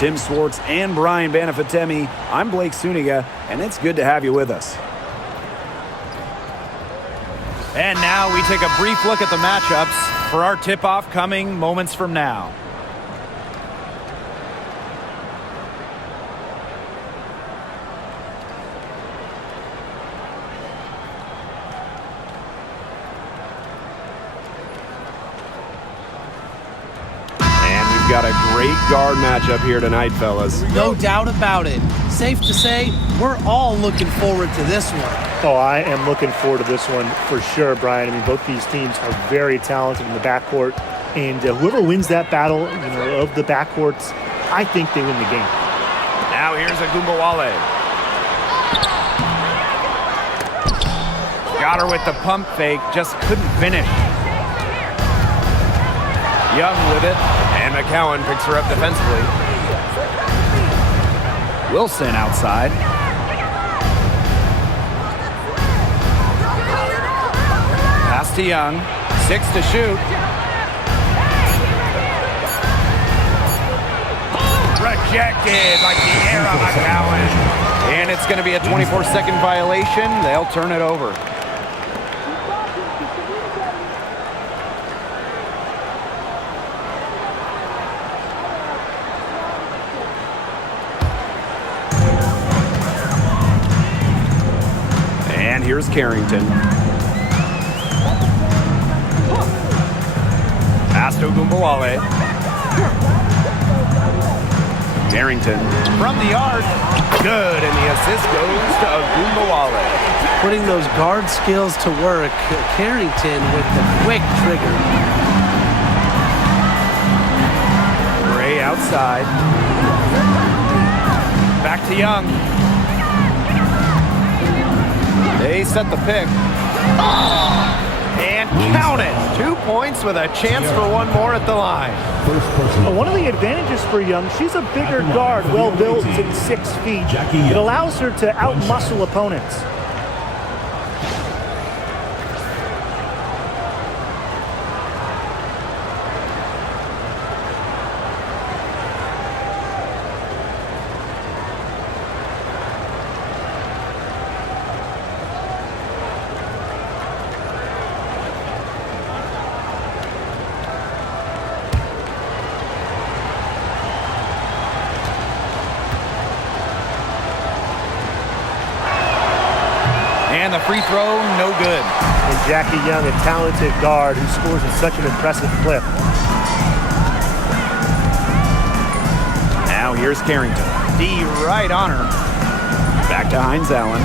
Tim Swartz and Brian Banafitemi, I'm Blake Suniga, and it's good to have you with us. And now we take a brief look at the matchups for our tip-off coming moments from now. Got a great guard matchup here tonight, fellas. No doubt about it. Safe to say, we're all looking forward to this one. Oh, I am looking forward to this one for sure, Brian. I mean, both these teams are very talented in the backcourt, and whoever wins that battle, of the backcourts, I think they win the game. Now here's Agumbawale. Got her with the pump fake, just couldn't finish. Young with it. And McCowan picks her up defensively. Wilson outside. Pass to Young. 6 to shoot. Rejected by Kiera McCowan. And it's going to be a 24-second violation. They'll turn it over. And here's Carrington. Pass to Agumbawale. Carrington. From the arc. Good, and the assist goes to Agumbawale. Putting those guard skills to work. Carrington with the quick trigger. Gray outside. Back to Young. They set the pick. And count it. 2 points with a chance for one more at the line. One of the advantages for Young, she's a bigger guard, well-built at 6 feet. It allows her to out-muscle opponents. And the free throw, no good. And Jackie Young, a talented guard who scores at such an impressive clip. Now here's Carrington. D right on her. Back to Hines Allen.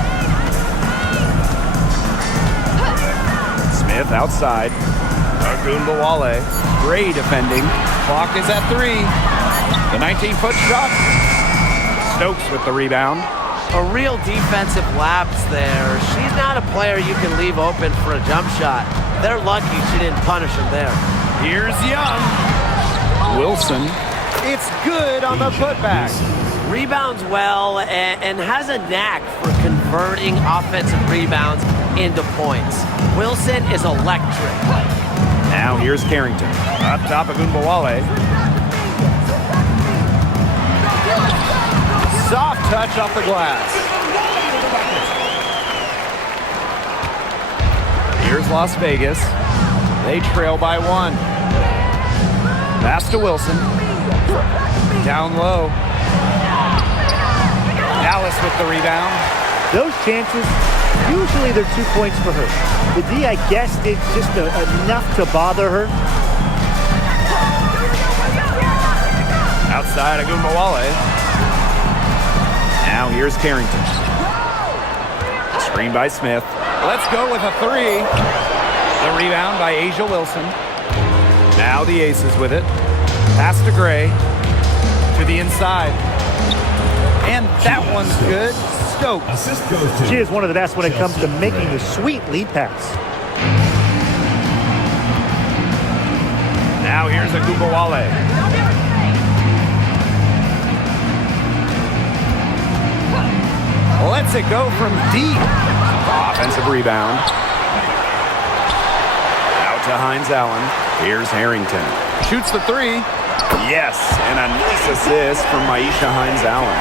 Smith outside. Agumbawale. Gray defending. Clock is at 3. The 19-foot shot. Stokes with the rebound. A real defensive lapse there. She's not a player you can leave open for a jump shot. They're lucky she didn't punish him there. Here's Young. Wilson. It's good on the putback. Rebounds well and has a knack for converting offensive rebounds into points. Wilson is electric. Now here's Carrington. Up top of Agumbawale. Soft touch off the glass. Here's Las Vegas. They trail by 1. Pass to Wilson. Down low. Dallas with the rebound. Those chances, usually they're 2 points for her. The D, I guess, did just enough to bother her. Outside Agumbawale. Now here's Carrington. Screen by Smith. Let's go with a 3. The rebound by Asia Wilson. Now the Aces with it. Pass to Gray. To the inside. And that one's good. Stokes. She is one of the best when it comes to making the sweet lead pass. Now here's Agumbawale. Lets it go from deep. Offensive rebound. Out to Hines Allen. Here's Harrington. Shoots the 3. Yes, and a nice assist from Maisha Hines-Allen.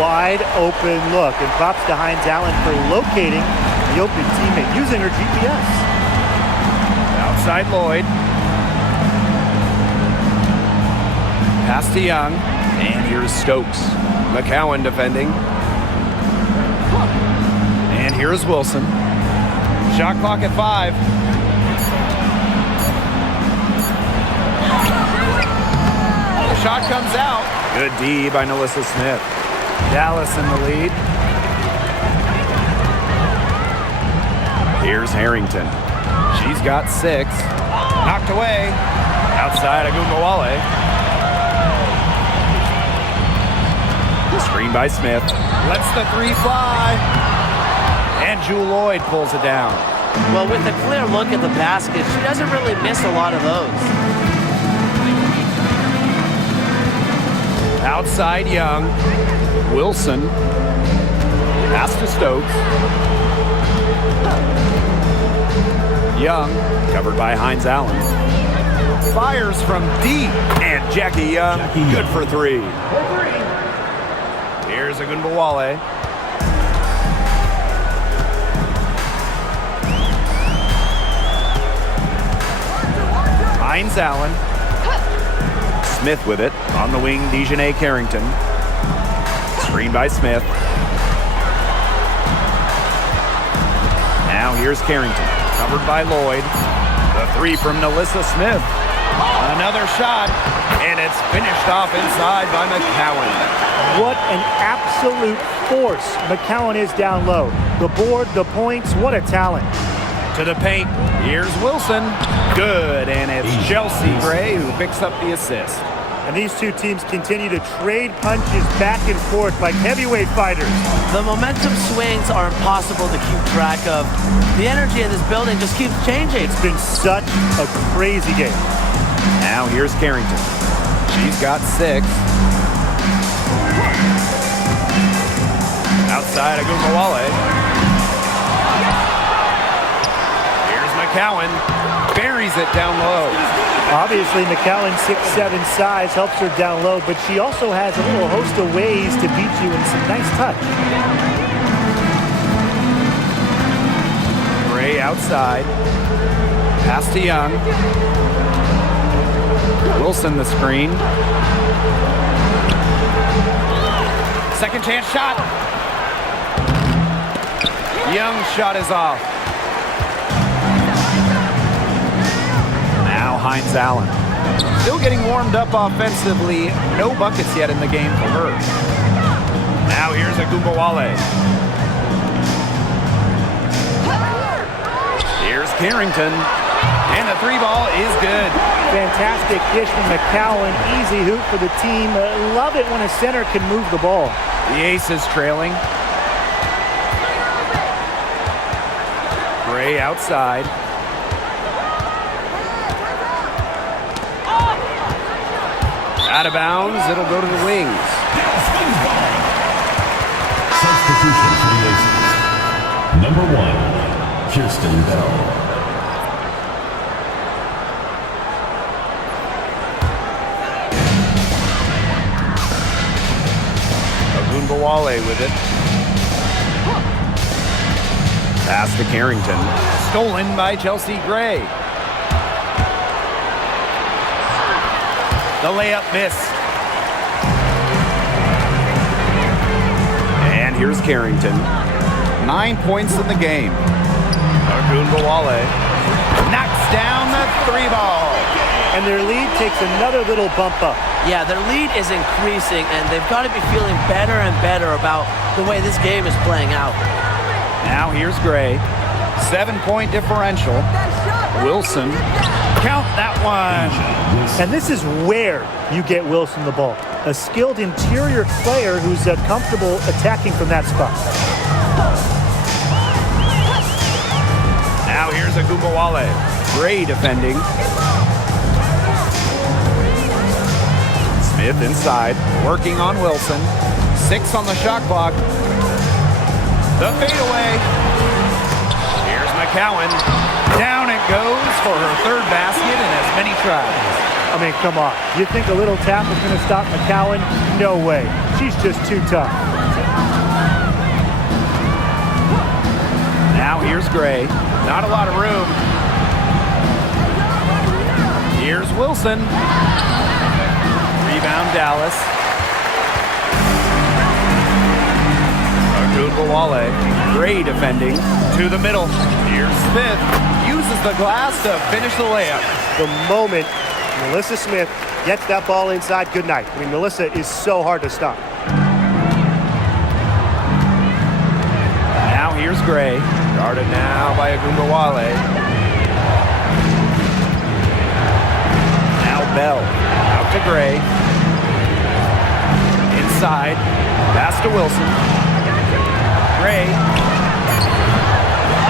Wide open look. And props to Hines-Allen for locating the open teammate using her GPS. Outside Lloyd. Pass to Young. And here's Stokes. McCowan defending. And here's Wilson. Shot clock at 5. Shot comes out. Good D by Nalissa Smith. Dallas in the lead. Here's Harrington. She's got 6. Knocked away. Outside Agumbawale. Screen by Smith. Lets the 3 fly. And Jewel Lloyd pulls it down. Well, with a clear look at the basket, she doesn't really miss a lot of those. Outside Young. Wilson. Pass to Stokes. Young. Covered by Hines-Allen. Fires from deep. And Jackie Young, good for 3. Here's Agumbawale. Hines-Allen. Smith with it. On the wing, Dejanay Carrington. Screen by Smith. Now here's Carrington. Covered by Lloyd. The 3 from Nalissa Smith. Another shot. And it's finished off inside by McCowan. What an absolute force McCowan is down low. The board, the points, what a talent. To the paint. Here's Wilson. Good. And it's Chelsea Gray who picks up the assist. And these two teams continue to trade punches back and forth like heavyweight fighters. The momentum swings are impossible to keep track of. The energy in this building just keeps changing. It's been such a crazy game. Now here's Carrington. She's got 6. Outside Agumbawale. Here's McCowan. Buries it down low. Obviously, McCowan's 6'7" size helps her down low, but she also has a little host of ways to beat you in some nice touch. Gray outside. Pass to Young. Wilson the screen. Second chance shot. Young's shot is off. Now Hines-Allen. Still getting warmed up offensively. No buckets yet in the game for her. Now here's Agumbawale. Here's Carrington. And the 3 ball is good. Fantastic dish from McCowan. Easy hoop for the team. Love it when a center can move the ball. The ace is trailing. Gray outside. Out of bounds, it'll go to the wings. Substitution for the Aces. Number 1, Kirsten Bell. Agumbawale with it. Pass to Carrington. Stolen by Chelsea Gray. The layup miss. And here's Carrington. 9 points in the game. Agumbawale knocks down the 3 ball. And their lead takes another little bump up. Yeah, their lead is increasing, and they've got to be feeling better and better about the way this game is playing out. Now here's Gray. 7-point differential. Wilson. Count that one. And this is where you get Wilson the ball. A skilled interior player who's comfortable attacking from that spot. Now here's Agumbawale. Gray defending. Smith inside. Working on Wilson. 6 on the shot clock. The fadeaway. Here's McCowan. Down it goes for her 3rd basket in as many tries. I mean, come on. You think a little tap is going to stop McCowan? No way. She's just too tough. Now here's Gray. Not a lot of room. Here's Wilson. Rebound Dallas. Agunbowale. Gray defending. To the middle. Here's Smith. Uses the glass to finish the layup. The moment Melissa Smith gets that ball inside, good night. I mean, Melissa is so hard to stop. Now here's Gray. Guarded now by Agunbowale. Now Bell. Out to Gray. Inside. Pass to Wilson. Gray.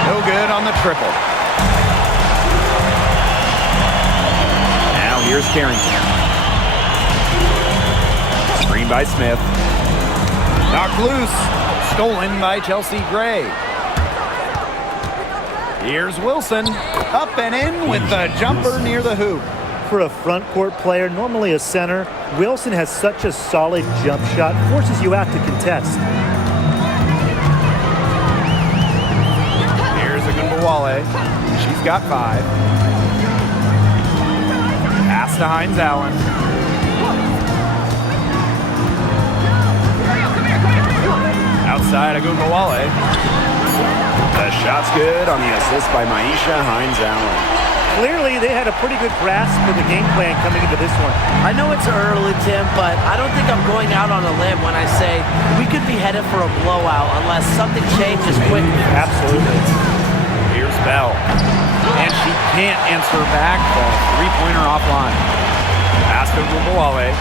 No good on the triple. Now here's Carrington. Screen by Smith. Knocked loose. Stolen by Chelsea Gray. Here's Wilson. Up and in with the jumper near the hoop. For a front court player, normally a center, Wilson has such a solid jump shot, forces you out to contest. Here's Agunbowale. She's got 5. Pass to Hines Allen. Outside Agunbowale. The shot's good on the assist by Maisha Hines Allen. Clearly, they had a pretty good grasp of the game plan coming into this one. I know it's early, Tim, but I don't think I'm going out on a limb when I say we could be headed for a blowout unless something changes quickly. Absolutely. Here's Bell. And she can't answer back the three-pointer offline. Pass to Agunbowale.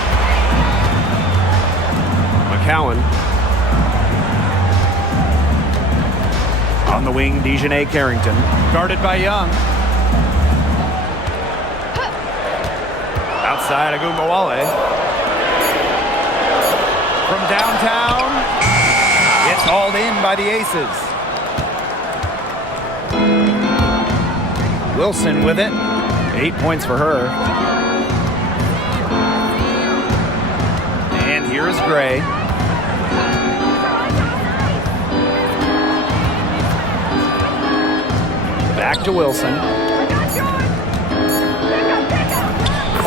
McCowan. On the wing, Dejanay Carrington. Guarded by Young. Outside Agunbowale. From downtown. It's hauled in by the Aces. Wilson with it. 8 points for her. And here's Gray. Back to Wilson.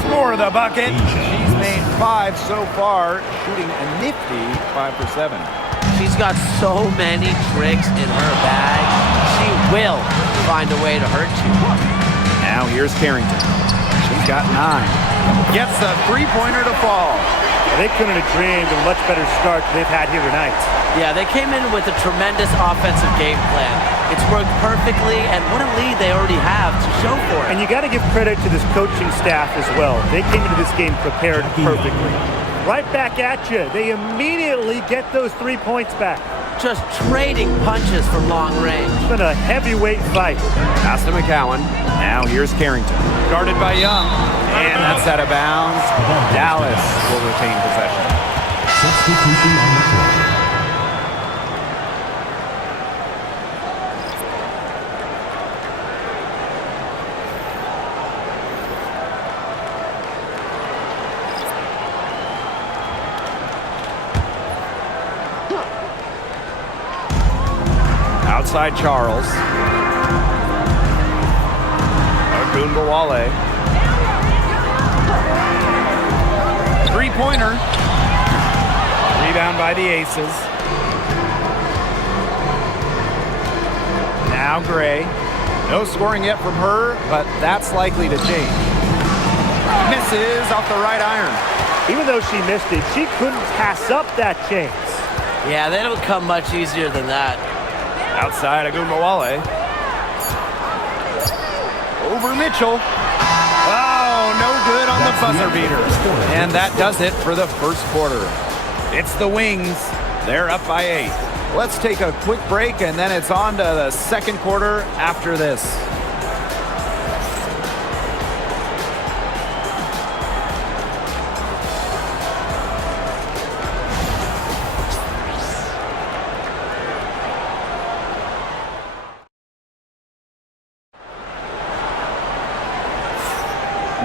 For the bucket. She's made 5 so far, shooting a nifty 5 for 7. She's got so many tricks in her bag. She will find a way to hurt you. Now here's Carrington. She's got 9. Gets a three-pointer to fall. They couldn't have dreamed of a much better start than they've had here tonight. Yeah, they came in with a tremendous offensive game plan. It's worked perfectly, and what a lead they already have to show for it. And you got to give credit to this coaching staff as well. They came into this game prepared perfectly. Right back at you. They immediately get those 3 points back. Just trading punches from long range. It's been a heavyweight fight. Pass to McCowan. Now here's Carrington. Guarded by Young. And that's out of bounds. Dallas will retain possession. Substitution on the floor. Outside Charles. Agunbowale. Three-pointer. Rebound by the Aces. Now Gray. No scoring yet from her, but that's likely to change. Misses off the right iron. Even though she missed it, she couldn't pass up that chance. Yeah, they don't come much easier than that. Outside Agunbowale. Over Mitchell. Oh, no good on the buzzer beater. And that does it for the first quarter. It's the Wings. They're up by 8. Let's take a quick break, and then it's on to the second quarter after this.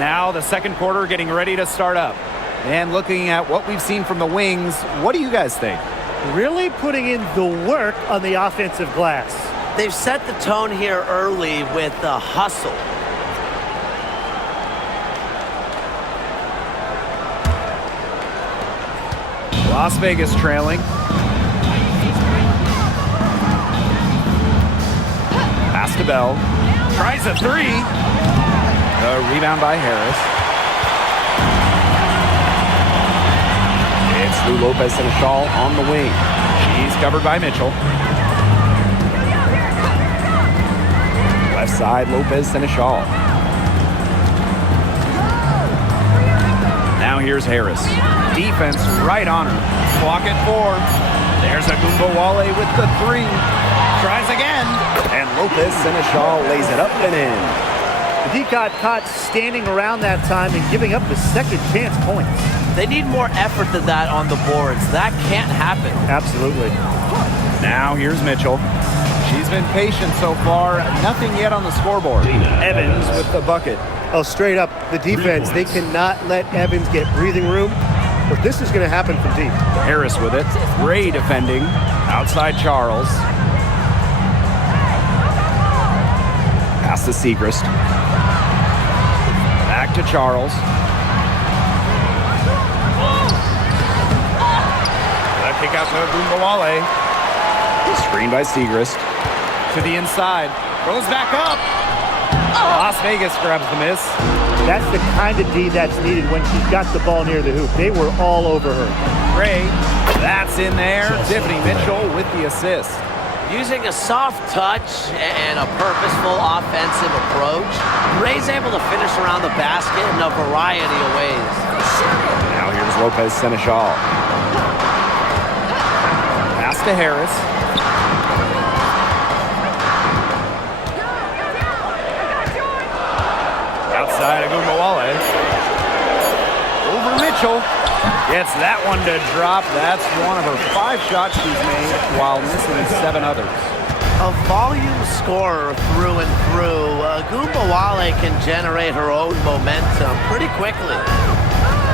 Now the second quarter getting ready to start up. And looking at what we've seen from the wings, what do you guys think? Really putting in the work on the offensive glass. They've set the tone here early with the hustle. Las Vegas trailing. Pass to Bell. Tries a three. The rebound by Harris. It's Lou Lopez Seneschal on the wing. She's covered by Mitchell. Left side, Lopez Seneschal. Now here's Harris. Defense right on her. Clock at 4. There's Agumbawale with the three. Tries again. And Lopez Seneschal lays it up and in. The D got caught standing around that time and giving up the second chance points. They need more effort than that on the boards. That can't happen. Absolutely. Now here's Mitchell. She's been patient so far. Nothing yet on the scoreboard. Evans with the bucket. Oh, straight up, the defense, they cannot let Evans get breathing room, but this is going to happen from deep. Harris with it. Ray defending. Outside Charles. Pass to Segrist. Back to Charles. The kick out to Agumbawale. Screen by Segrist. To the inside. Goes back up. Las Vegas grabs the miss. That's the kind of D that's needed when she's got the ball near the hoop. They were all over her. Ray, that's in there. Tiffany Mitchell with the assist. Using a soft touch and a purposeful offensive approach, Ray's able to finish around the basket in a variety of ways. Now here's Lopez Seneschal. Pass to Harris. Outside Agumbawale. Over Mitchell. Gets that one to drop. That's one of her 5 shots she's made while missing 7 others. A volume scorer through and through, Agumbawale can generate her own momentum pretty quickly.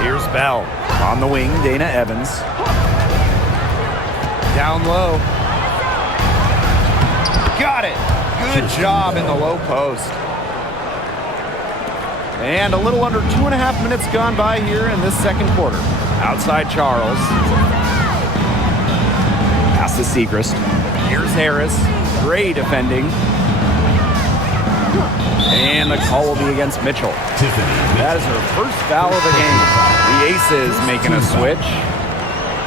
Here's Bell. On the wing, Dana Evans. Down low. Got it. Good job in the low post. And a little under 2.5 minutes gone by here in this second quarter. Outside Charles. Pass to Segrist. Here's Harris. Gray defending. And the call will be against Mitchell. That is her first foul of the game. The Aces making a switch.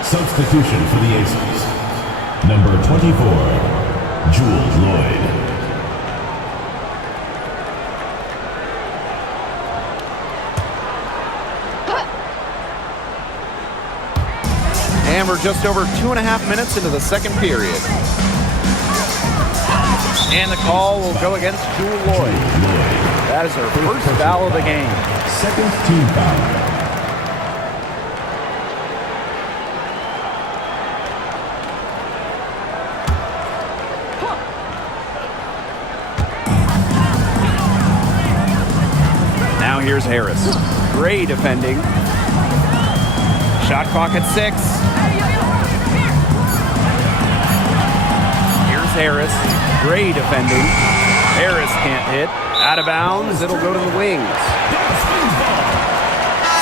Substitution for the Aces. Number 24, Jules Lloyd. And we're just over 2.5 minutes into the second period. And the call will go against Jewel Lloyd. That is her first foul of the game. Second team foul. Now here's Harris. Gray defending. Shot clock at 6. Here's Harris. Gray defending. Harris can't hit. Out of bounds. It'll go to the wings.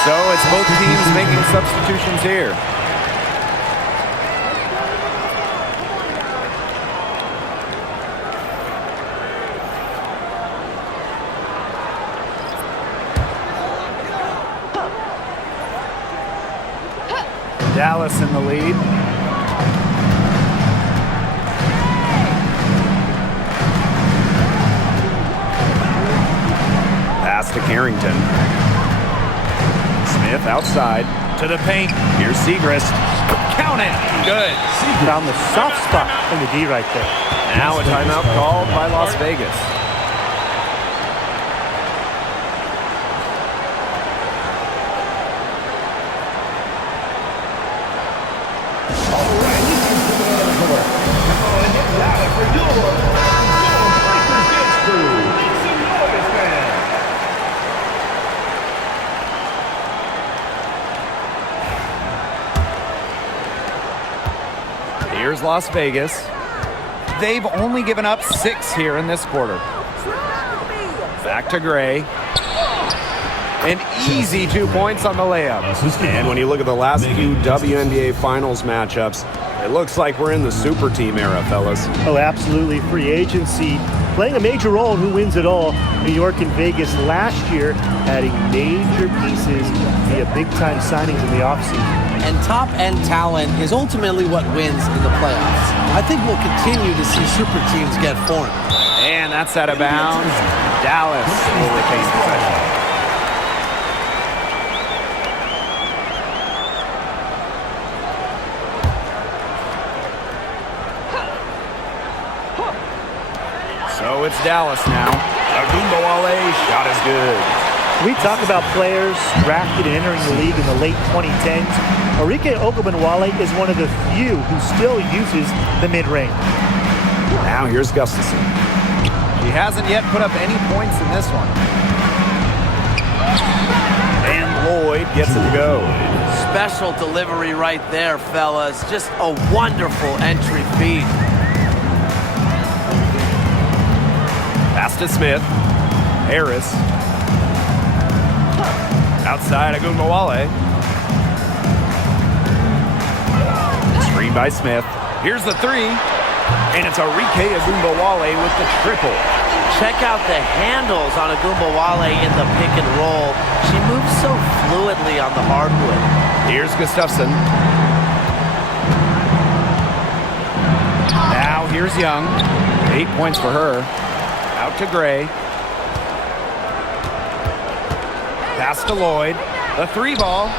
So it's both teams making substitutions here. Dallas in the lead. Pass to Carrington. Smith outside to the paint. Here's Segrist. Count it. Good. Found the soft spot in the D right there. Now a timeout called by Las Vegas. Las Vegas. They've only given up 6 here in this quarter. Back to Gray. An easy 2 points on the layup. And when you look at the last few WNBA Finals matchups, it looks like we're in the super team era, fellas. Oh, absolutely. Free agency playing a major role in who wins it all. New York and Vegas last year adding major pieces via big-time signings in the offseason. And top-end talent is ultimately what wins in the playoffs. I think we'll continue to see super teams get formed. And that's out of bounds. Dallas will retain possession. So it's Dallas now. Agumbawale shot is good. We talk about players drafted and entering the league in the late 2010s. Arike Ogunbowale is one of the few who still uses the mid-range. Now here's Gustafson. He hasn't yet put up any points in this one. And Lloyd gets it to go. Special delivery right there, fellas. Just a wonderful entry feed. Pass to Smith. Harris. Outside Agumbawale. Screen by Smith. Here's the 3. And it's Arike Agumbawale with the triple. Check out the handles on Agumbawale in the pick and roll. She moves so fluidly on the hardwood. Here's Gustafson. Now here's Young. 8 points for her. Out to Gray. Pass to Lloyd. The 3 ball.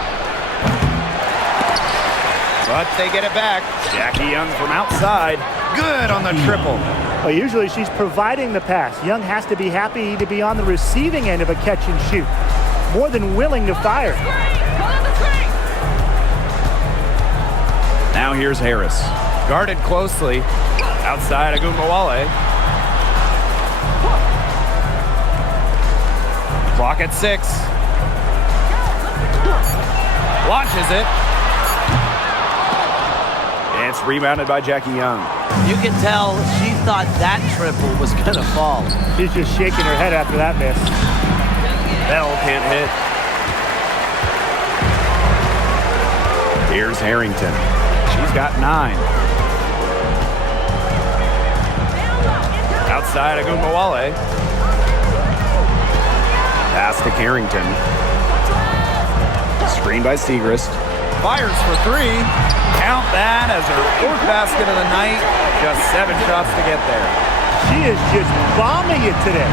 But they get it back. Jackie Young from outside. Good on the triple. Well, usually she's providing the pass. Young has to be happy to be on the receiving end of a catch and shoot. More than willing to fire. Now here's Harris. Guarded closely. Outside Agumbawale. Clock at 6. Launches it. And it's rebounded by Jackie Young. You can tell she thought that triple was going to fall. She's just shaking her head after that miss. Bell can't hit. Here's Harrington. She's got 9. Outside Agumbawale. Pass to Carrington. Screen by Segrist. Fires for 3. Count that as her 4th basket of the night. Just 7 shots to get there. She is just bombing it today.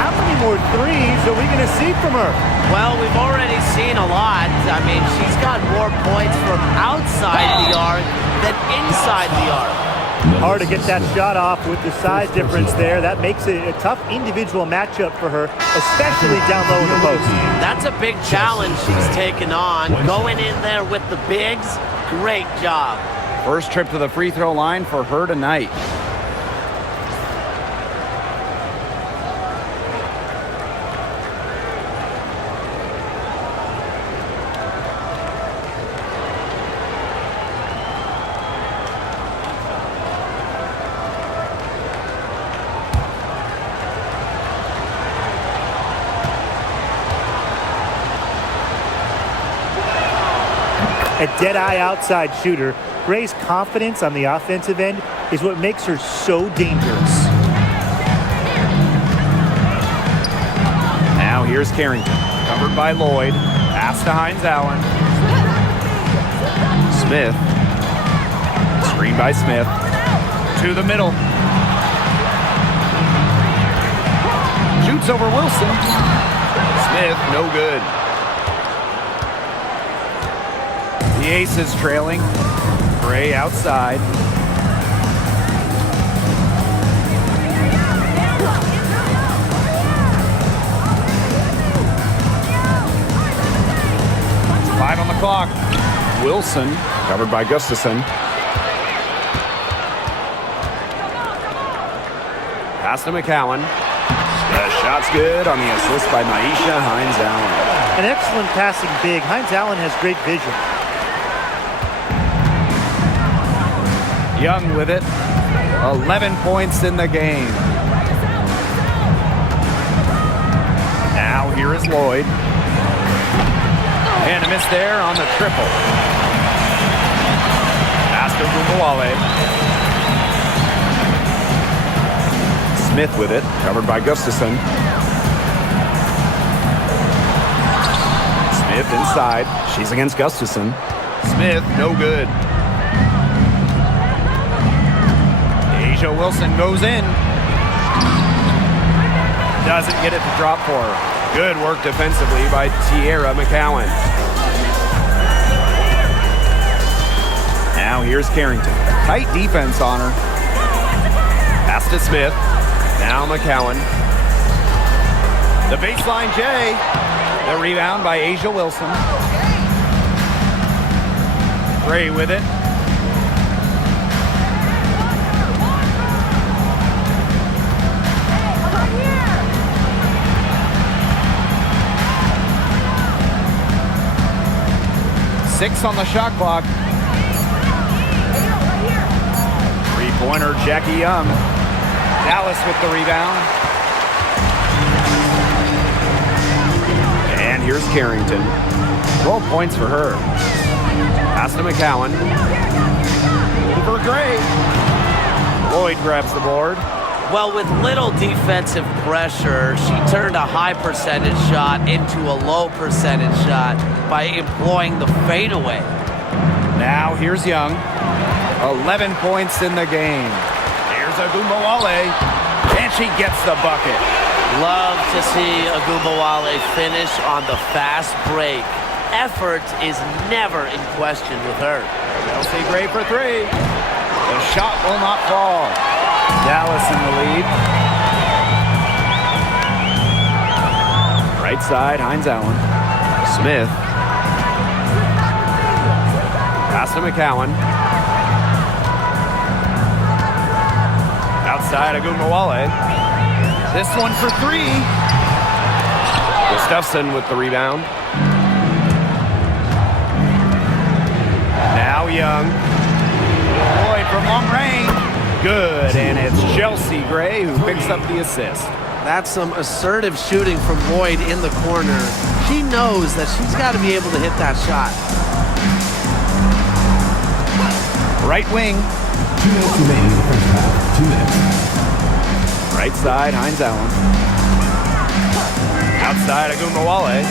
How many more threes are we going to see from her? Well, we've already seen a lot. I mean, she's got more points from outside the arc than inside the arc. Hard to get that shot off with the size difference there. That makes it a tough individual matchup for her, especially down low in the post. That's a big challenge she's taken on. Going in there with the bigs, great job. First trip to the free throw line for her tonight. A dead-eye outside shooter, Gray's confidence on the offensive end is what makes her so dangerous. Now here's Carrington. Covered by Lloyd. Pass to Hines Allen. Smith. Screen by Smith. To the middle. Shoots over Wilson. Smith, no good. The Aces trailing. Gray outside. Five on the clock. Wilson, covered by Gustafson. Pass to McCowan. The shot's good on the assist by Maisha Hines Allen. An excellent passing big. Hines Allen has great vision. Young with it. 11 points in the game. Now here is Lloyd. And a miss there on the triple. Pass to Gumawale. Smith with it, covered by Gustafson. Smith inside. She's against Gustafson. Smith, no good. Asia Wilson goes in. Doesn't get it to drop for her. Good work defensively by Tierra McCowan. Now here's Carrington. Tight defense on her. Pass to Smith. Now McCowan. The baseline J. The rebound by Asia Wilson. Gray with it. Six on the shot clock. Three-pointer, Jackie Young. Dallas with the rebound. And here's Carrington. 12 points for her. Pass to McCowan. Over Gray. Lloyd grabs the board. Well, with little defensive pressure, she turned a high percentage shot into a low percentage shot by employing the fadeaway. Now here's Young. 11 points in the game. Here's Agumawale, and she gets the bucket. Love to see Agumawale finish on the fast break. Effort is never in question with her. Chelsea Gray for three. The shot will not fall. Dallas in the lead. Right side, Hines Allen. Smith. Pass to McCowan. Outside, Agumawale. This one for three. Gustafson with the rebound. Now Young. Lloyd from long range. Good, and it's Chelsea Gray who picks up the assist. That's some assertive shooting from Lloyd in the corner. She knows that she's got to be able to hit that shot. Right wing. 2 minutes remaining in the first half. 2 minutes. Right side, Hines Allen. Outside, Agumawale.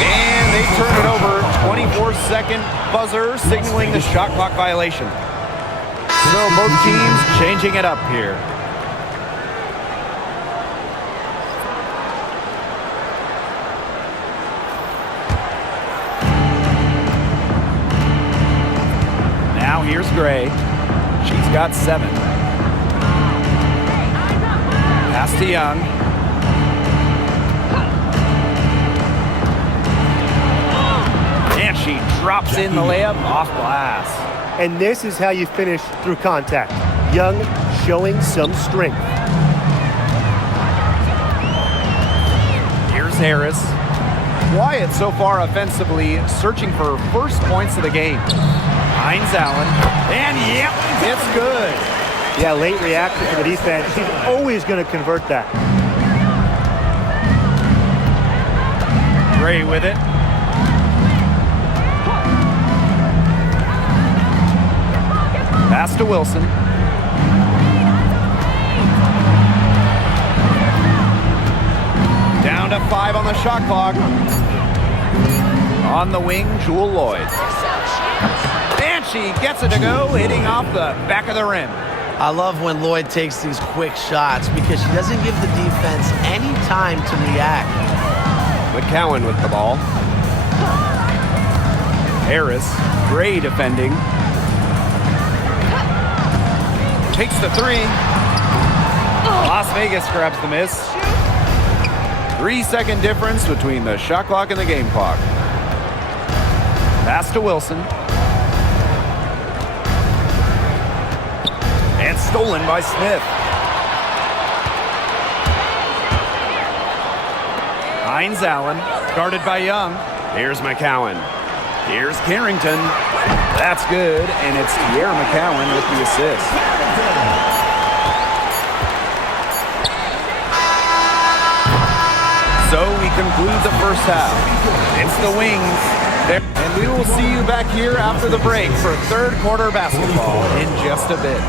And they turn it over. 24-second buzzer signaling the shot clock violation. So both teams changing it up here. Now here's Gray. She's got 7. Pass to Young. And she drops in the layup off glass. And this is how you finish through contact. Young showing some strength. Here's Harris. Quiet so far offensively, searching for her first points of the game. Hines Allen. And yep, it's good. Yeah, late reaction to the defense. She's always going to convert that. Gray with it. Pass to Wilson. Down to 5 on the shot clock. On the wing, Jewel Lloyd. And she gets it to go, hitting off the back of the rim. I love when Lloyd takes these quick shots because she doesn't give the defense any time to react. McCowan with the ball. Harris, Gray defending. Takes the 3. Las Vegas grabs the miss. 3-second difference between the shot clock and the game clock. Pass to Wilson. And stolen by Smith. Hines Allen, guarded by Young. Here's McCowan. Here's Carrington. That's good, and it's Tierra McCowan with the assist. So we conclude the first half. It's the Wings. And we will see you back here after the break for third quarter basketball in just a bit.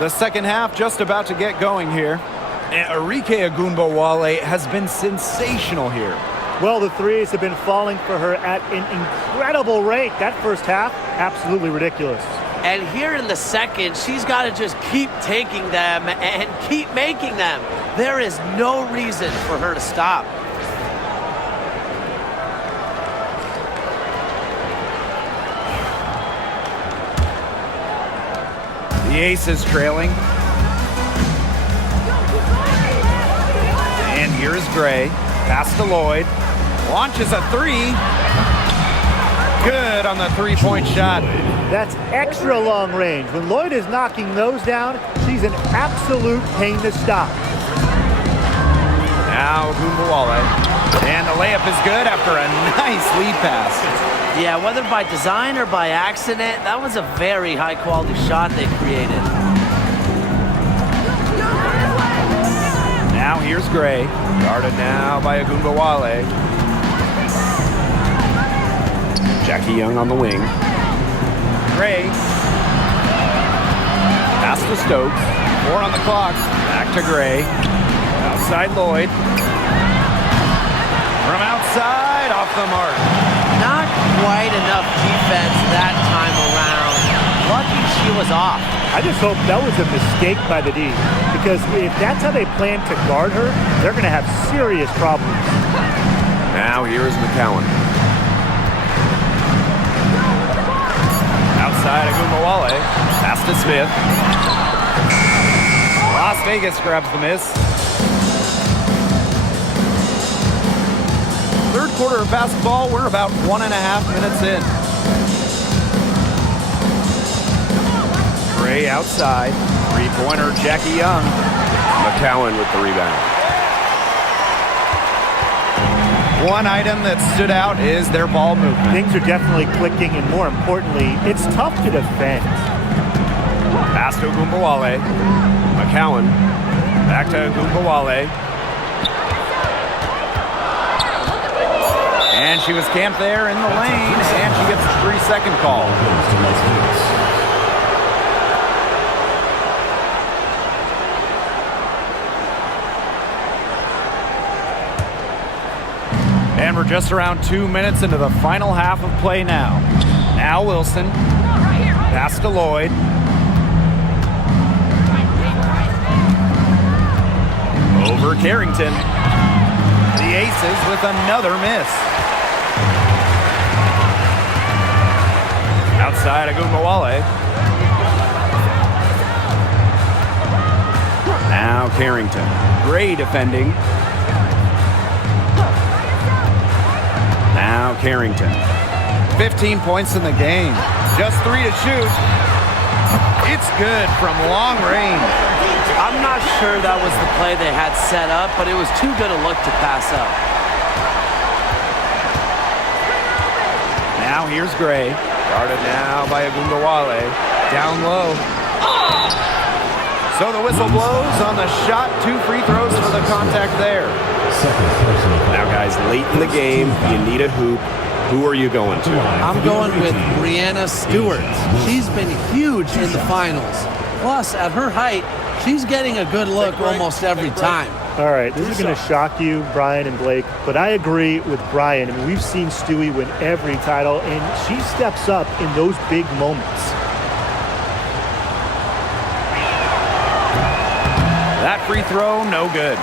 The second half just about to get going here. And Arike Ogunbowale has been sensational here. Well, the threes have been falling for her at an incredible rate. That first half, absolutely ridiculous. And here in the second, she's got to just keep taking them and keep making them. There is no reason for her to stop. The Ace is trailing. And here's Gray. Pass to Lloyd. Launches a three. Good on the three-point shot. That's extra long range. When Lloyd is knocking those down, she's an absolute pain to stop. Now Ogunbowale. And the layup is good after a nice lead pass. Yeah, whether by design or by accident, that was a very high-quality shot they created. Now here's Gray. Guarded now by Ogunbowale. Jackie Young on the wing. Gray. Pass to Stokes. 4 on the clock. Back to Gray. Outside Lloyd. From outside, off the mark. Not quite enough defense that time around. Lucky she was off. I just hope that was a mistake by the D, because if that's how they plan to guard her, they're going to have serious problems. Now here's McCowan. Outside Ogunbowale. Pass to Smith. Las Vegas grabs the miss. Third quarter of basketball, we're about 1.5 minutes in. Gray outside. Three-pointer, Jackie Young. McCowan with the rebound. One item that stood out is their ball movement. Things are definitely clicking, and more importantly, it's tough to defend. Pass to Ogunbowale. McCowan. Back to Ogunbowale. And she was camped there in the lane, and she gets a 3-second call. And we're just around 2 minutes into the final half of play now. Now Wilson. Pass to Lloyd. Over Carrington. The Aces with another miss. Outside Ogunbowale. Now Carrington. Gray defending. Now Carrington. 15 points in the game. Just 3 to shoot. It's good from long range. I'm not sure that was the play they had set up, but it was too good a look to pass up. Now here's Gray. Guarded now by Ogunbowale. Down low. So the whistle blows on the shot. 2 free throws for the contact there. Second personal foul. Now guys, late in the game, you need a hoop. Who are you going to? I'm going with Brianna Stewart. She's been huge in the finals. Plus, at her height, she's getting a good look almost every time. All right, this is going to shock you, Brian and Blake, but I agree with Brian. I mean, we've seen Stewie win every title, and she steps up in those big moments. That free throw, no good.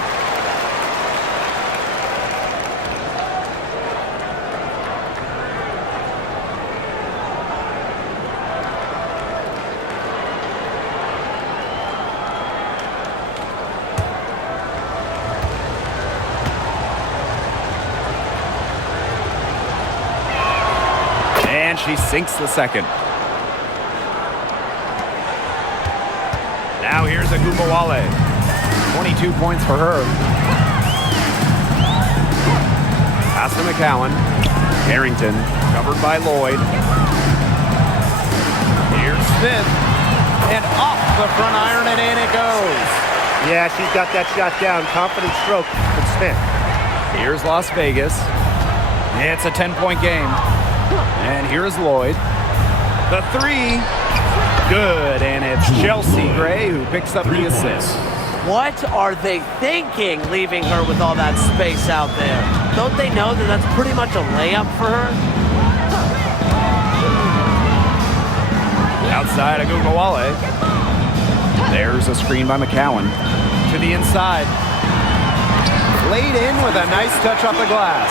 And she sinks the second. Now here's Agubawale. 22 points for her. Pass to McCowan. Harrington covered by Lloyd. Here's Smith. And off the front iron and in it goes. Yeah, she's got that shot down. Confident stroke from Smith. Here's Las Vegas. It's a 10-point game. And here's Lloyd. The three. Good. And it's Chelsea Gray who picks up the assist. What are they thinking, leaving her with all that space out there? Don't they know that that's pretty much a layup for her? Outside Agubawale. There's a screen by McCowan. To the inside. Laid in with a nice touch off the glass.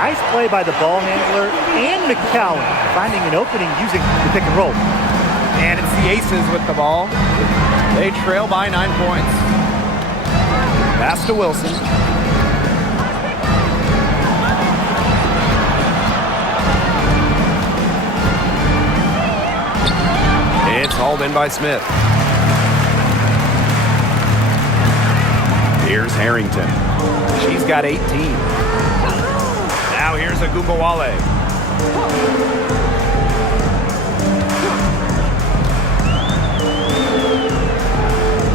Nice play by the ball handler and McCowan, finding an opening using the pick and roll. And it's the Aces with the ball. They trail by 9 points. Pass to Wilson. It's hauled in by Smith. Here's Harrington. She's got 18. Now here's Agubawale.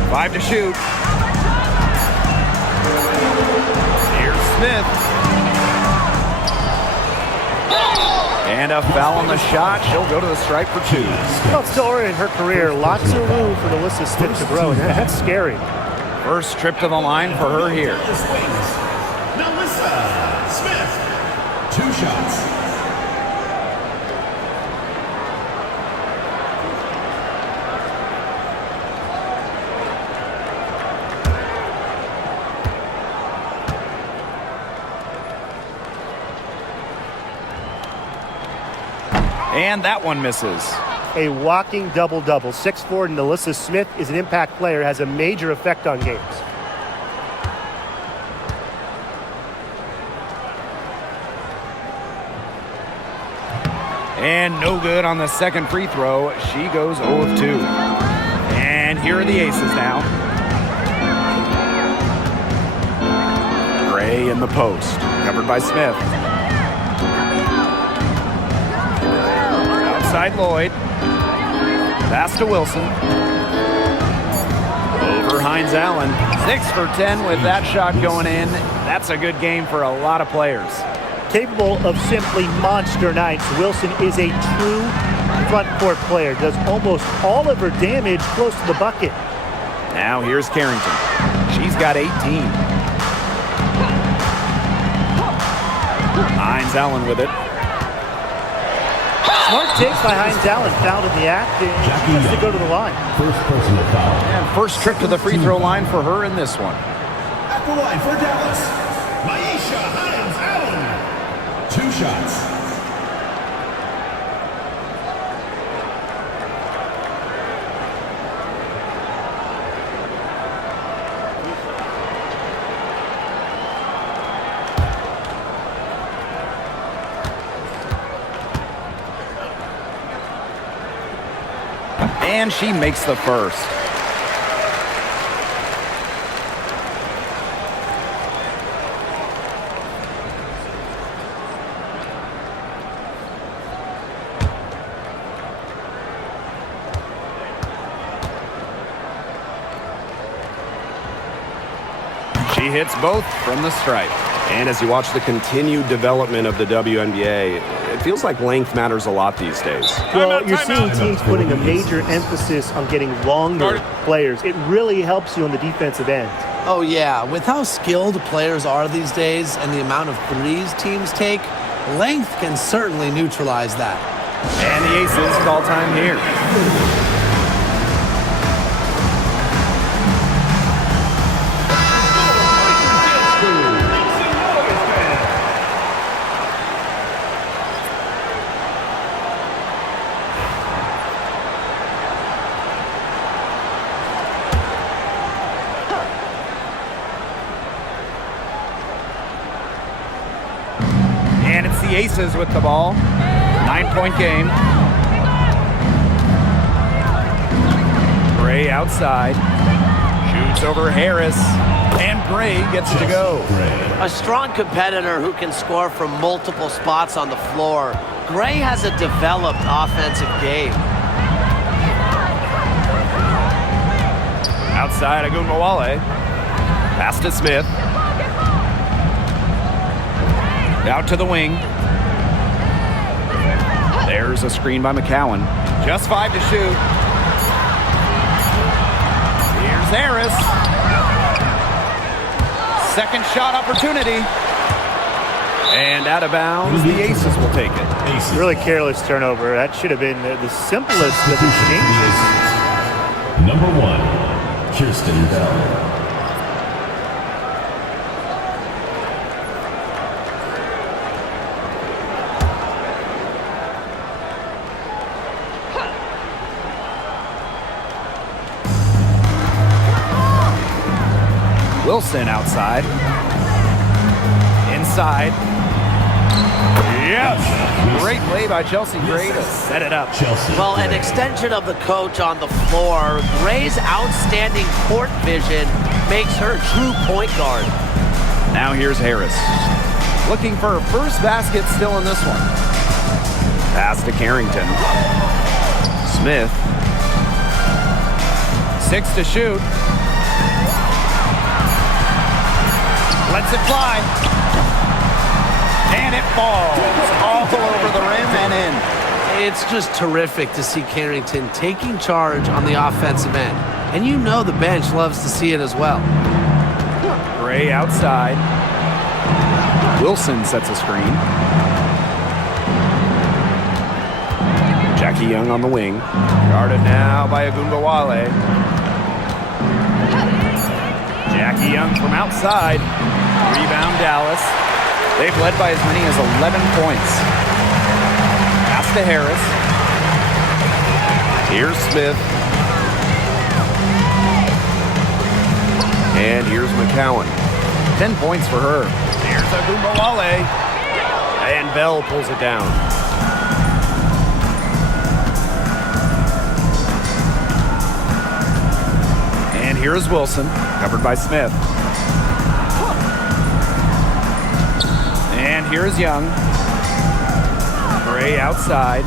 Five to shoot. Here's Smith. And a foul on the shot. She'll go to the stripe for two. Well, still early in her career, lots of room for Alyssa Smith to grow, and that's scary. First trip to the line for her here. Alyssa Smith. 2 shots. And that one misses. A walking double-double. 6'4", and Alyssa Smith is an impact player, has a major effect on games. And no good on the second free throw. She goes 0 of 2. And here are the Aces now. Gray in the post. Covered by Smith. Outside Lloyd. Pass to Wilson. Over Hines Allen. 6 for 10 with that shot going in. That's a good game for a lot of players. Capable of simply monster nights, Wilson is a true front court player. Does almost all of her damage close to the bucket. Now here's Carrington. She's got 18. Hines Allen with it. Smart takes by Hines Allen, fouled in the act, and she gets to go to the line. First personal foul. And first trip to the free throw line for her in this one. At the line for Dallas, Maisha Hines Allen. 2 shots. And she makes the first. She hits both from the stripe. And as you watch the continued development of the WNBA, it feels like length matters a lot these days. Well, you're seeing teams putting a major emphasis on getting longer players. It really helps you on the defensive end. Oh, yeah. With how skilled players are these days and the amount of threes teams take, length can certainly neutralize that. And the Aces call time here. And it's the Aces with the ball. 9-point game. Gray outside. Shoots over Harris. And Gray gets to go. A strong competitor who can score from multiple spots on the floor. Gray has a developed offensive game. Outside, Agunbowale. Pass to Smith. Out to the wing. There's a screen by McCowan. Just 5 to shoot. Here's Harris. Second shot opportunity. And out of bounds, the Aces will take it. Really careless turnover. That should have been the simplest of exchanges. Number 1, Kirsten Bell. Wilson outside. Inside. Yes! Great play by Chelsea Gray to set it up. Well, an extension of the coach on the floor. Gray's outstanding court vision makes her a true point guard. Now here's Harris. Looking for her first basket still in this one. Pass to Carrington. Smith. 6 to shoot. Lets it fly. And it falls all over the rim and in. It's just terrific to see Carrington taking charge on the offensive end. And you know the bench loves to see it as well. Gray outside. Wilson sets a screen. Jackie Young on the wing. Guarded now by Agunbowale. Jackie Young from outside. Rebound Dallas. They've led by as many as 11 points. Pass to Harris. Here's Smith. And here's McCowan. 10 points for her. Here's Agunbowale. And Bell pulls it down. And here's Wilson, covered by Smith. And here's Young. Gray outside.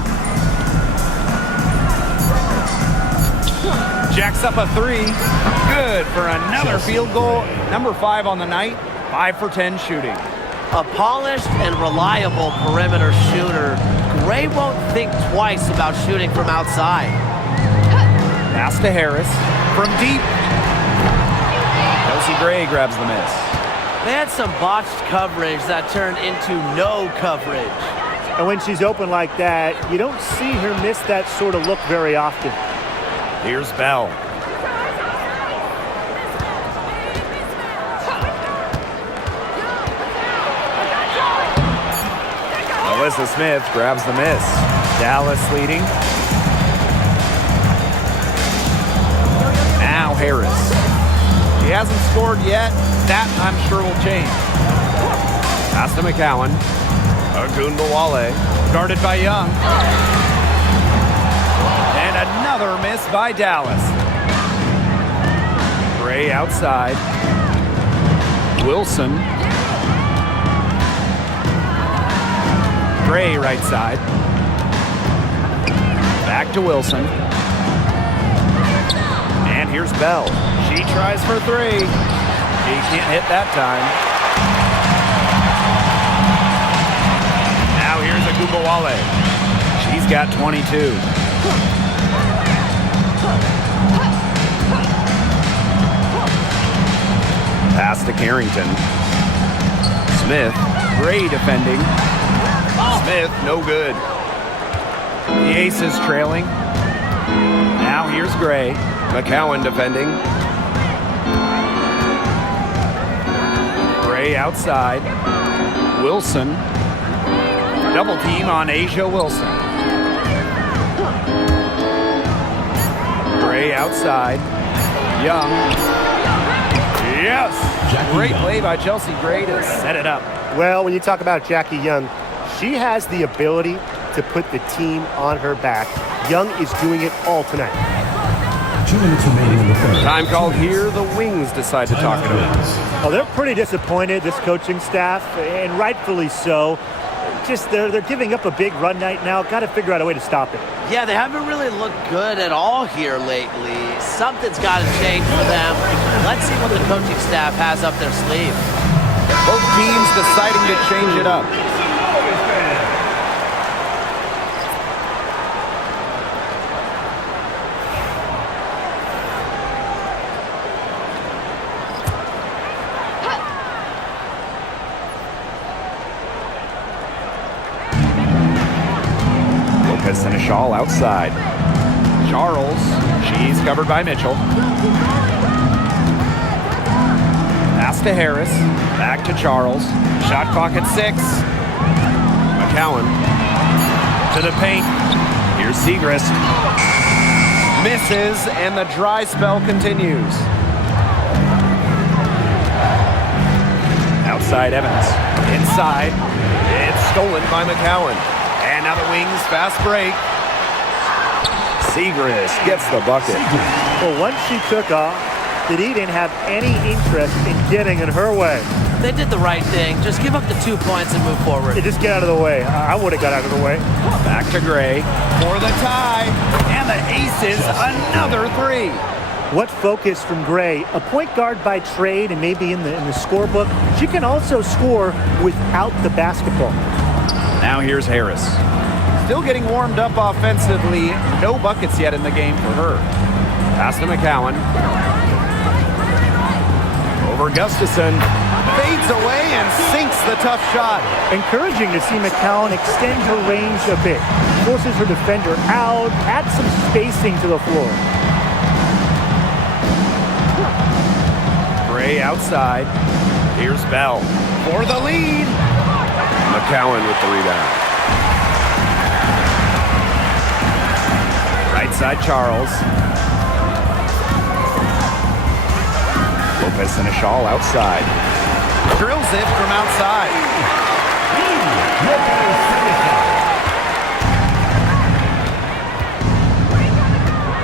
Jacks up a 3. Good for another field goal. Number 5 on the night. 5 for 10 shooting. A polished and reliable perimeter shooter. Gray won't think twice about shooting from outside. Pass to Harris. From deep. Chelsea Gray grabs the miss. They had some botched coverage that turned into no coverage. And when she's open like that, you don't see her miss that sort of look very often. Here's Bell. Alyssa Smith grabs the miss. Dallas leading. Now Harris. He hasn't scored yet. That, I'm sure, will change. Pass to McCowan. Agunbowale. Guarded by Young. And another miss by Dallas. Gray outside. Wilson. Gray right side. Back to Wilson. And here's Bell. She tries for 3. She can't hit that time. Ogunbowale. She's got 22. Pass to Carrington. Smith, Gray defending. Smith, no good. The Aces trailing. Now here's Gray. McCowan defending. Gray outside. Wilson. Double team on Asia Wilson. Gray outside. Young. Yes! Great play by Chelsea Gray to set it up. Well, when you talk about Jackie Young, she has the ability to put the team on her back. Young is doing it all tonight. 2 minutes remaining in the third. Time called here. The Wings decide to talk it over. Oh, they're pretty disappointed, this coaching staff, and rightfully so. Just they're giving up a big run night now. Got to figure out a way to stop it. Yeah, they haven't really looked good at all here lately. Something's got to change for them. Let's see what the coaching staff has up their sleeve. Both teams deciding to change it up. Seneschal outside. Charles, she's covered by Mitchell. Pass to Harris, back to Charles. Shot clock at 6. McCowan to the paint. Here's Segrist. Misses, and the dry spell continues. Outside Evans. Inside. It's stolen by McCowan. And now the Wings fast break. Segrist gets the bucket. Well, once she took off, the D didn't have any interest in getting in her way. They did the right thing. Just give up the 2 points and move forward. They just get out of the way. I would have got out of the way. Back to Gray for the tie. And the Aces, another 3. What focus from Gray, a point guard by trade and maybe in the scorebook. She can also score without the basketball. Now here's Harris. Still getting warmed up offensively. No buckets yet in the game for her. Pass to McCowan. Over Gustafson. Fades away and sinks the tough shot. Encouraging to see McCowan extend her range a bit. Forces her defender out, adds some spacing to the floor. Gray outside. Here's Bell for the lead. McCowan with the rebound. Right side Charles. Lopez Seneschal outside. Drills it from outside.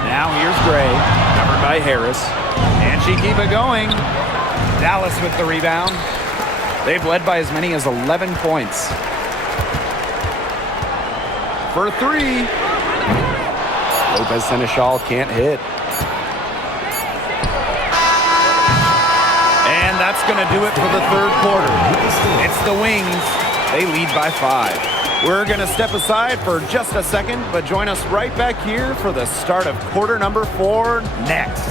Now here's Gray, covered by Harris. And she keep it going. Dallas with the rebound. They've led by as many as 11 points. For 3. Lopez Seneschal can't hit. And that's going to do it for the third quarter. It's the Wings. They lead by 5. We're going to step aside for just a second, but join us right back here for the start of quarter number 4 next.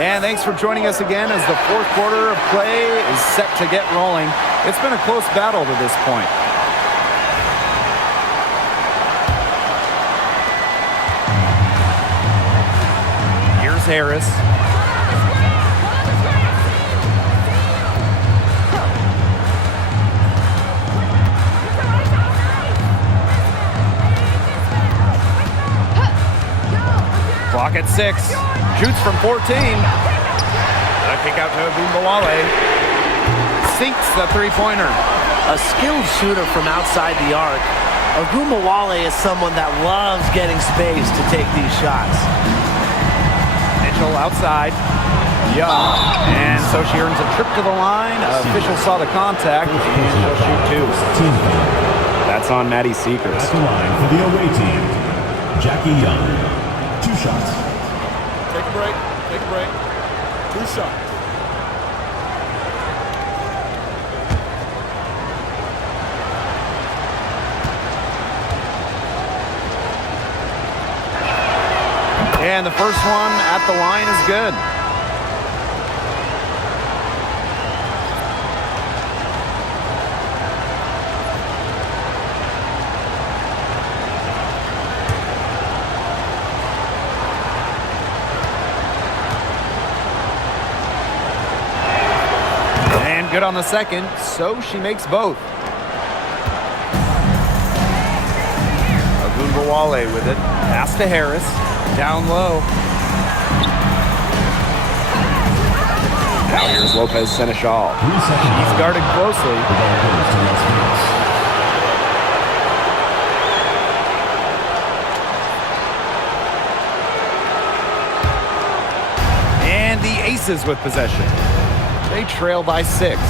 And thanks for joining us again as the fourth quarter of play is set to get rolling. It's been a close battle to this point. Here's Harris. Clock at 6. Shoots from 14. A kick out to Ogunbowale. Sinks the three-pointer. A skilled shooter from outside the arc. Ogunbowale is someone that loves getting space to take these shots. Mitchell outside. Young. And so she earns a trip to the line. Official saw the contact, and she'll shoot 2. That's on Maddie At Seekers. the line for the away team, Jackie Young. 2 shots. Take a break. Take a break. 2 shots. And the first one at the line is good. And good on the second, so she makes both. Agunbawale with it. Pass to Harris. Down low. Now here's Lopez Seneschal. 3 seconds. He's guarded closely. The ball goes to Las Vegas. And the Aces with possession. They trail by 6.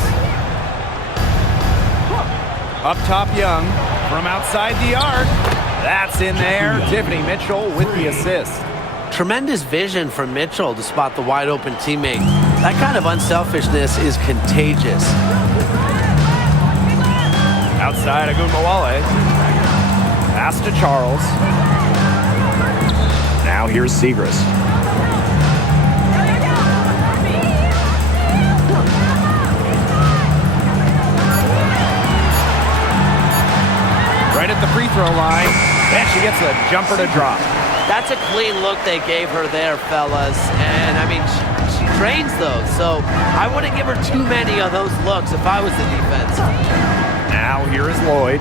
Up top, Young. From outside the arc. That's in there. Tiffany Mitchell with the assist. Tremendous vision from Mitchell to spot the wide open teammate. That kind of unselfishness is contagious. Outside, Agunbawale. Pass to Charles. Now here's Segrist. Right at the free throw line, and she gets a jumper to drop. That's a clean look they gave her there, fellas. And, I mean, she trains those, so I wouldn't give her too many of those looks if I was the defense. Now here is Lloyd.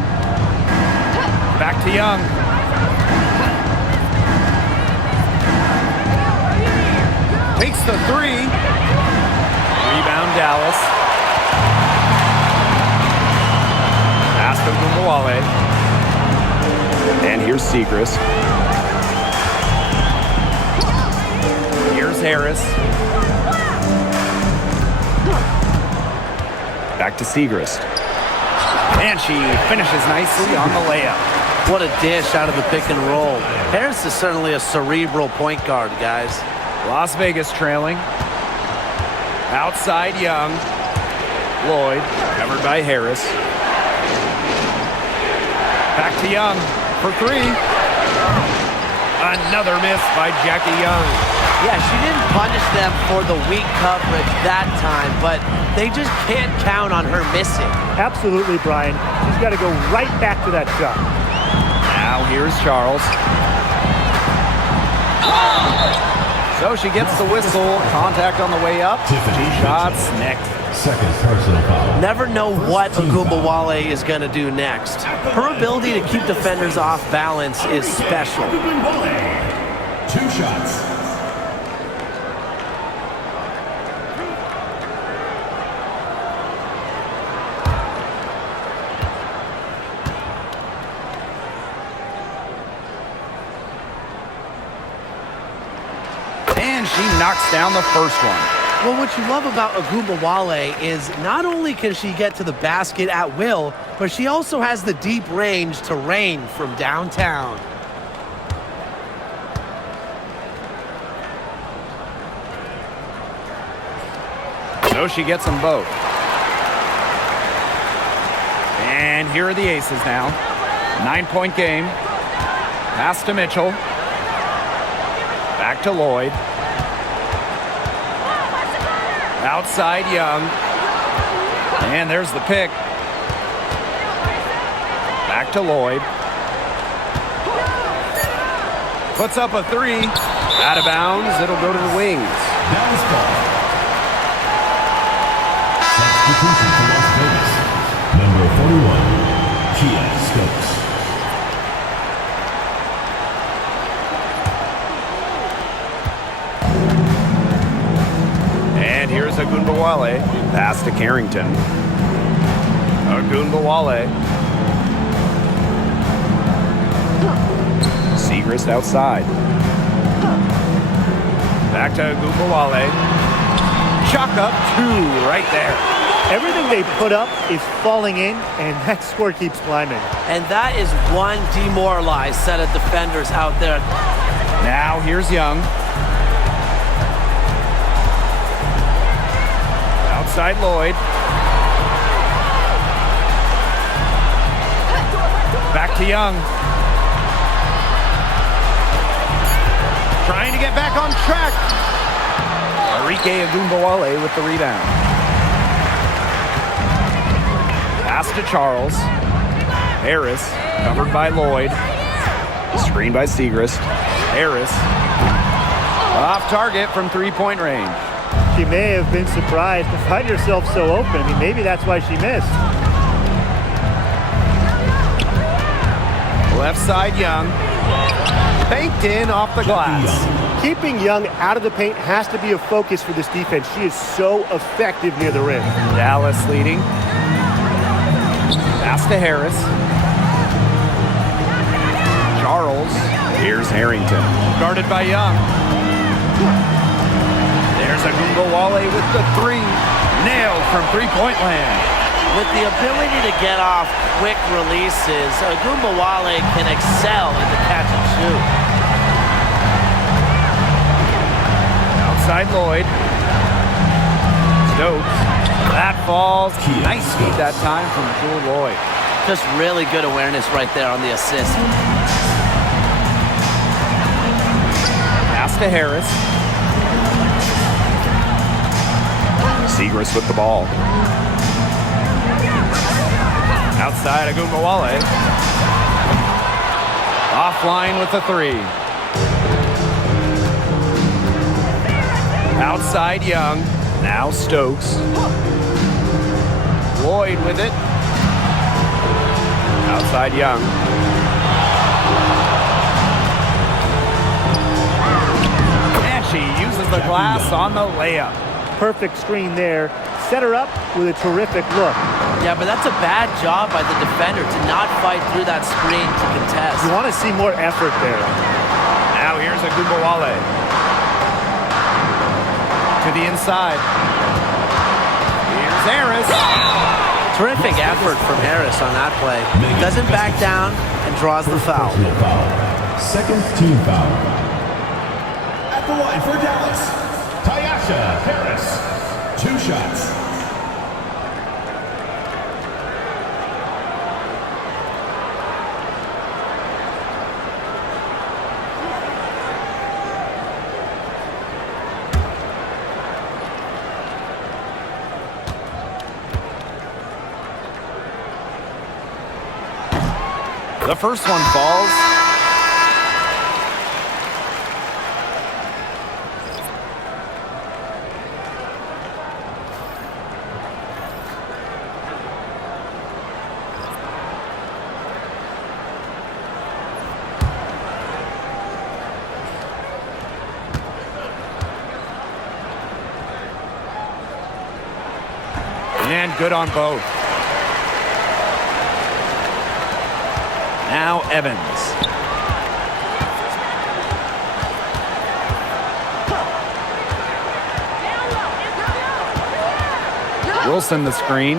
Back to Young. Takes the 3. Rebound Dallas. Pass to Agunbawale. And here's Segrist. Here's Harris. Back to Segrist. And she finishes nicely on the layup. What a dish out of the pick and roll. Harris is certainly a cerebral point guard, guys. Las Vegas trailing. Outside Young. Lloyd, covered by Harris. Back to Young for 3. Another miss by Jackie Young. Yeah, she didn't punish them for the weak coverage that time, but they just can't count on her missing. Absolutely, Brian. She's got to go right back to that shot. Now here's Charles. So she gets the whistle. Contact on the way up. 2 shots next. Second personal foul. Never know what Agunbawale is going to do next. Her ability to keep defenders off balance is special. 2 shots. And she knocks down the first one. Well, what you love about Agunbawale is not only can she get to the basket at will, but she also has the deep range to rain from downtown. So she gets them both. And here are the Aces now. 9-point game. Pass to Mitchell. Back to Lloyd. Outside Young. And there's the pick. Back to Lloyd. Puts up a 3. Out of bounds. It'll go to the Wings. Dallas ball. Substitution for Las Vegas. Number 41, Kia Stokes. And here's Agunbawale. Pass to Carrington. Agunbawale. Segrist outside. Back to Agunbawale. Chalk up 2 right there. Everything they put up is falling in, and that score keeps climbing. And that is one demoralized set of defenders out there. Now here's Young. Outside Lloyd. Back to Young. Trying to get back on track. Enrique Agumbawale with the rebound. Pass to Charles. Harris, covered by Lloyd. Screen by Segrist. Harris, off target from three-point range. She may have been surprised to find herself so open. I mean, maybe that's why she missed. Left side, Young. Banked in off the glass. Keeping Young out of the paint has to be a focus for this defense. She is so effective near the rim. Dallas leading. Pass to Harris. Charles. Here's Harrington. Guarded by Young. There's Agumbawale with the three. Nailed from three-point land. With the ability to get off quick releases, Agumbawale can excel in the catch and shoot. Outside Lloyd. Stokes. That falls. Nice feed that time from Jewel Lloyd. Just really good awareness right there on the assist. Pass to Harris. Segrist with the ball. Outside Agumbawale. Offline with the three. Outside Young. Now Stokes. Lloyd with it. Outside Young. And she uses the glass on the layup. Perfect screen there. Set her up with a terrific look. Yeah, but that's a bad job by the defender to not fight through that screen to contest. You want to see more effort there. Now here's Agumbawale. To the inside. Here's Harris. Terrific effort from Harris on that play. Doesn't back down and draws the foul. Second team foul. At the line for Dallas, Tyasha Harris. 2 shots. The first one falls. And good on both. Now Evans. Wilson the screen.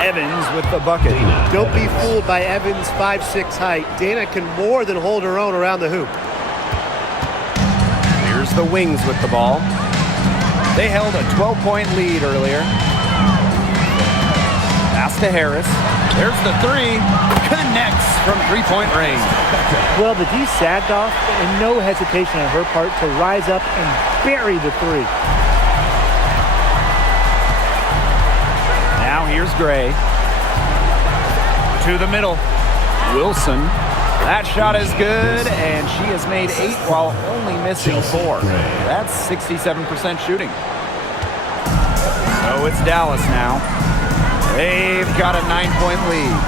Evans with the bucket. Don't be fooled by Evans' 5'6" height. Dana can more than hold her own around the hoop. Here's the Wings with the ball. They held a 12-point lead earlier. Pass to Harris. There's the three. Connects from three-point range. Well, the D sagged off, and no hesitation on her part to rise up and bury the three. Now here's Gray. To the middle. Wilson. That shot is good, and she has made 8 while only missing 4. That's 67% shooting. So it's Dallas now. They've got a 9-point lead.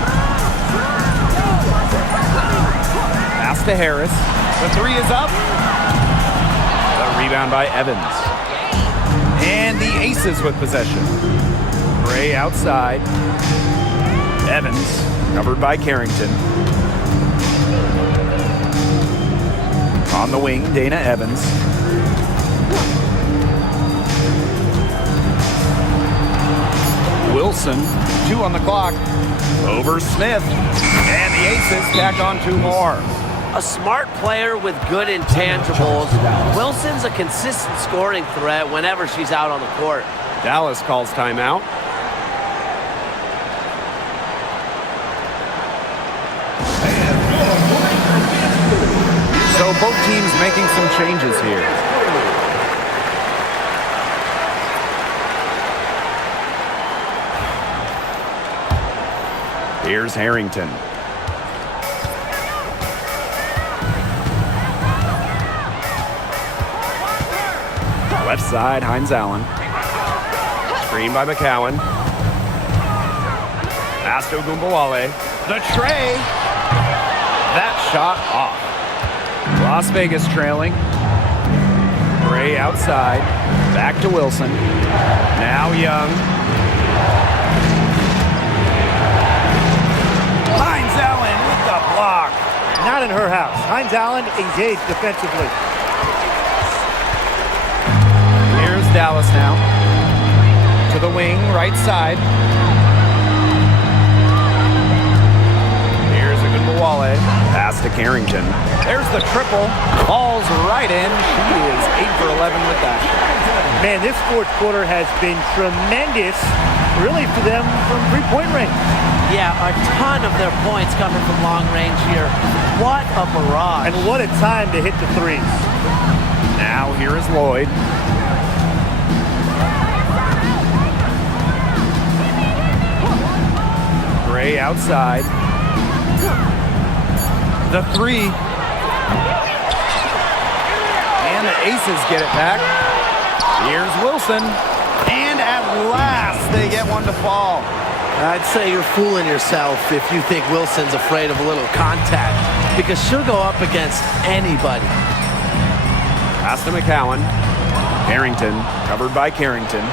Pass to Harris. The three is up. The rebound by Evans. And the Aces with possession. Gray outside. Evans covered by Carrington. On the wing, Dana Evans. Wilson, 2 on the clock. Over Smith. And the Aces tack on 2 more. A smart player with good intangibles. Wilson's a consistent scoring threat whenever she's out on the court. Dallas calls timeout. So both teams making some changes here. Here's Harrington. Left side, Hines Allen. Screen by McCowan. Pass to Ogunbowale. The tray. That shot off. Las Vegas trailing. Gray outside. Back to Wilson. Now Young. Hines Allen with the block. Not in her house. Hines Allen engaged defensively. Here's Dallas now. To the wing, right side. Here's Ogunbowale. Pass to Carrington. There's the triple. Falls right in. She is 8 for 11 with that. Man, this fourth quarter has been tremendous, really, for them from three-point range. Yeah, a ton of their points coming from long range here. What a barrage. And what a time to hit the threes. Now here is Lloyd. Gray outside. The 3. And the Aces get it back. Here's Wilson. And at last they get one to fall. I'd say you're fooling yourself if you think Wilson's afraid of a little contact, because she'll go up against anybody. Pass to McCowan. Harrington, covered by Carrington.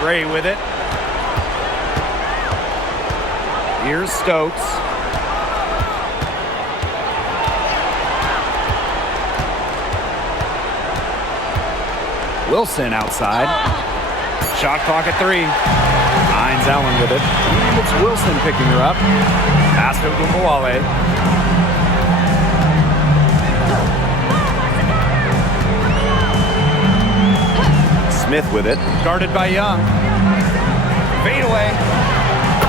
Gray with it. Here's Stokes. Wilson outside. Shot clock at 3. Hines Allen with it. It's Wilson picking her up. Pass to Ogunbowale. Smith with it. Guarded by Young. Fade away.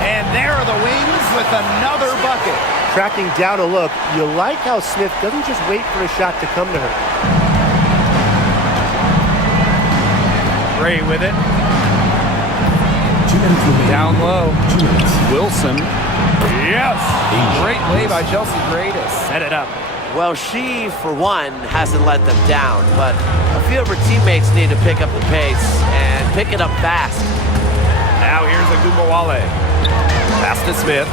And there are the Wings with another bucket. Tracking down a look, you like how Smith doesn't just wait for a shot to come to her. Gray with it. Down low. Wilson. Yes! Great play by Chelsea Gray to set it up. Well, she, for one, hasn't let them down, but a few of her teammates need to pick up the pace and pick it up fast. Now here's Ogunbowale. Pass to Smith.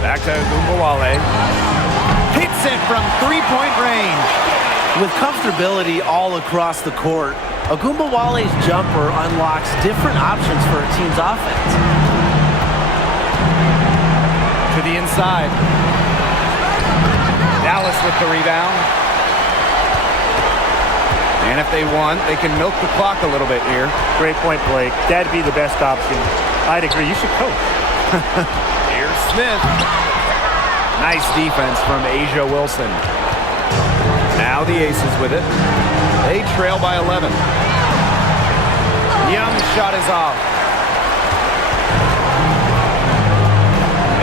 Back to Ogunbowale. Hits it from three-point range. With comfortability all across the court, Ogunbowale's jumper unlocks different options for her team's offense. To the inside. Dallas with the rebound. And if they want, they can milk the clock a little bit here. Great point, Blake. That'd be the best option. I'd agree. You should coach. Here's Smith. Nice defense from Asia Wilson. Now the Aces with it. They trail by 11. Young's shot is off.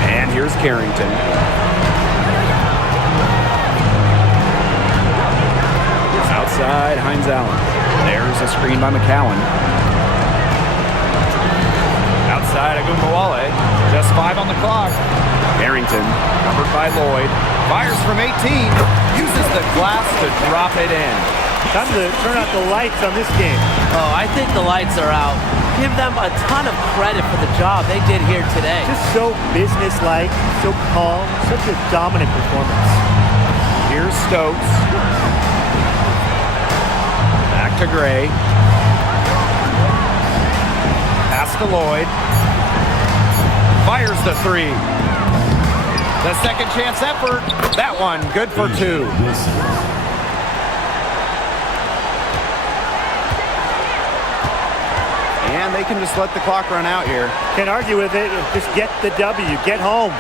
And here's Carrington. Outside, Hines Allen. There's a screen by McCowan. Outside, Ogunbowale. Just 5 on the clock. Harrington, covered by Lloyd. Fires from 18. Uses the glass to drop it in. Time to turn out the lights on this game. Oh, I think the lights are out. Give them a ton of credit for the job they did here today. Just so businesslike, so calm, such a dominant performance. Here's Stokes. Back to Gray. Pass to Lloyd. Fires the 3. The second chance effort. That one good for 2. And they can just let the clock run out here. Can't argue with it. Just get the W. Get home.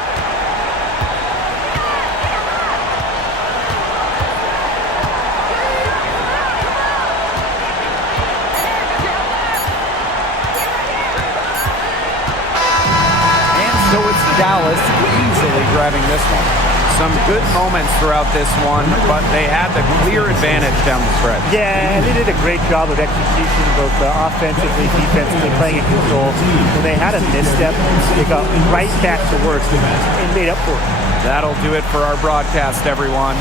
So it's Dallas easily grabbing this one. Some good moments throughout this one, but they had the clear advantage down the stretch. Yeah, they did a great job of execution, both offensively, defensively, playing in control. When they had a misstep, they got right back to work and made up for it. That'll do it for our broadcast, everyone.